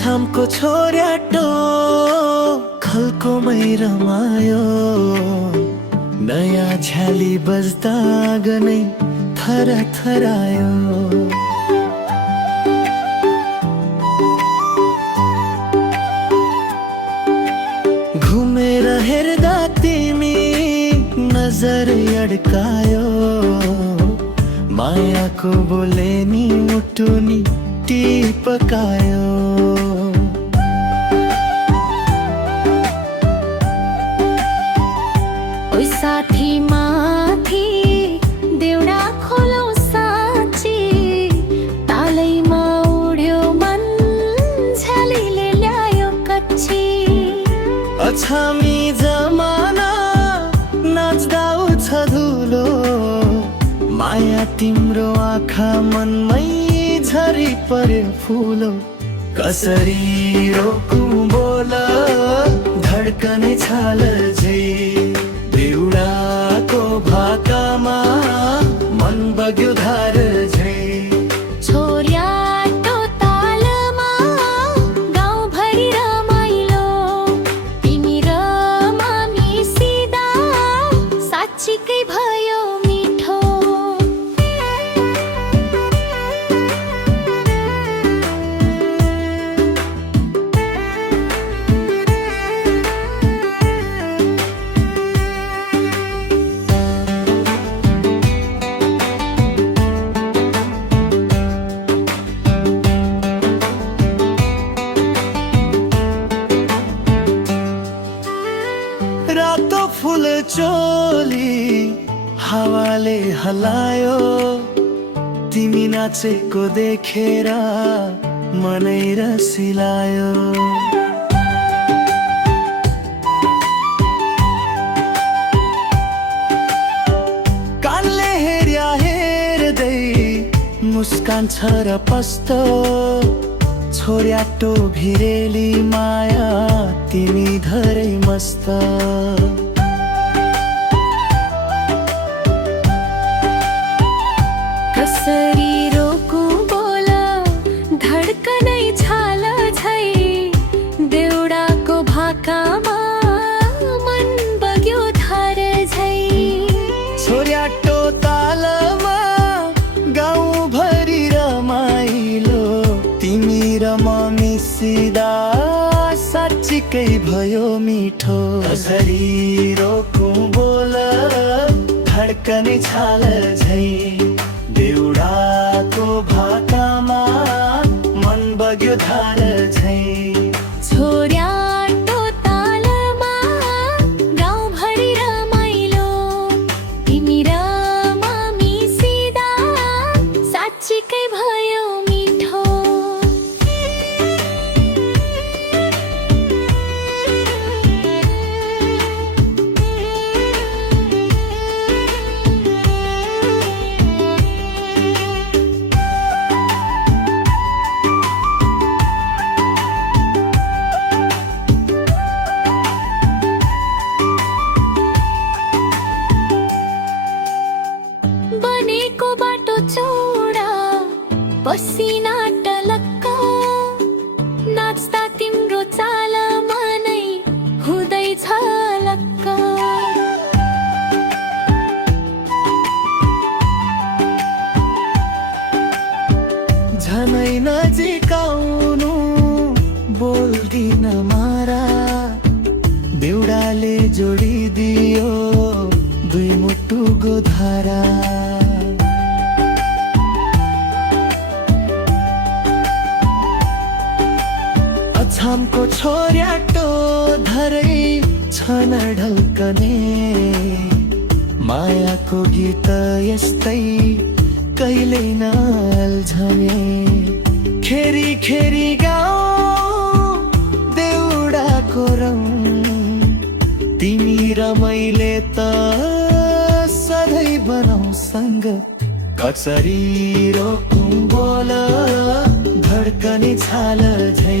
अछामको छोर्याटो खल्कोमै रमायो, नयाँ झ्याली बज्दा गनै थरथरायो। घुमेर हेर्दा तिमी नजर अड्कायो, मायाको बोले नि मुटु नि टिपकायो। ओइ साथी माथि देउडा खोलौ साँची, तालैमा उड्यो मन झ्यालीले ल्यायो कच्ची। अछामी जमाना नाच्दा उछ धुलो, माया तिम्रो आँखा मनमै झरी पर्यो फुलो। कसरी रोकौं बोल धड्कने छाल झै, देउडाको भाकामा मन बग्यो धार झै। छोर्याटो तालमा गाउँभरि रमाइलो, तिमी र म मिसिदा साँच्चीकै भयो मिठो। रातो फुल चोली हावाले हलायो, तिमी नाचेको देखेर मनै रसिलायो। कानले हेर्या हेर्दै मुस्कान छ र पस्तो, छोर्याटो भिरेली माया तिमी धरै मस्त। कसरी रोकौं बोल धड्कनै छाल झै, देउडाको भाकामा मन बग्यो धार झै। छोर्याटो तालमा गाउँभरि रमाइलो, तिमी र म मिसिदा साँच्चीकै भयो मिठो। कसरी रोकौं बोल धड्कने छाल झै, देउडाको भाकामा मन बग्यो धार झै। छोर्याटो तालमा गाउँभरि रमाइलो, तिमी र म मिसिदा साँच्चीकै भयो मिठो। बनेको बाटो चौडा पसिना टलक्क, नाच्दा तिम्रो चाल मनै हुँदैछ लक्क। झनै नजिकाउनु बोल्दिन मारा, बेउडाले जोडिदियो दुई मुटुको धारा। अछामको छोर्याटो धरै छन ढल्कने, मायाको गीत यस्तै कहिल्यै नअल्झने। खेरी खेरी गाउँ देउडाको रङ, तिमी र मैले त सधैँ बनाउँ सँग। कसरी रोकौं बोल धड्कने छाल झै,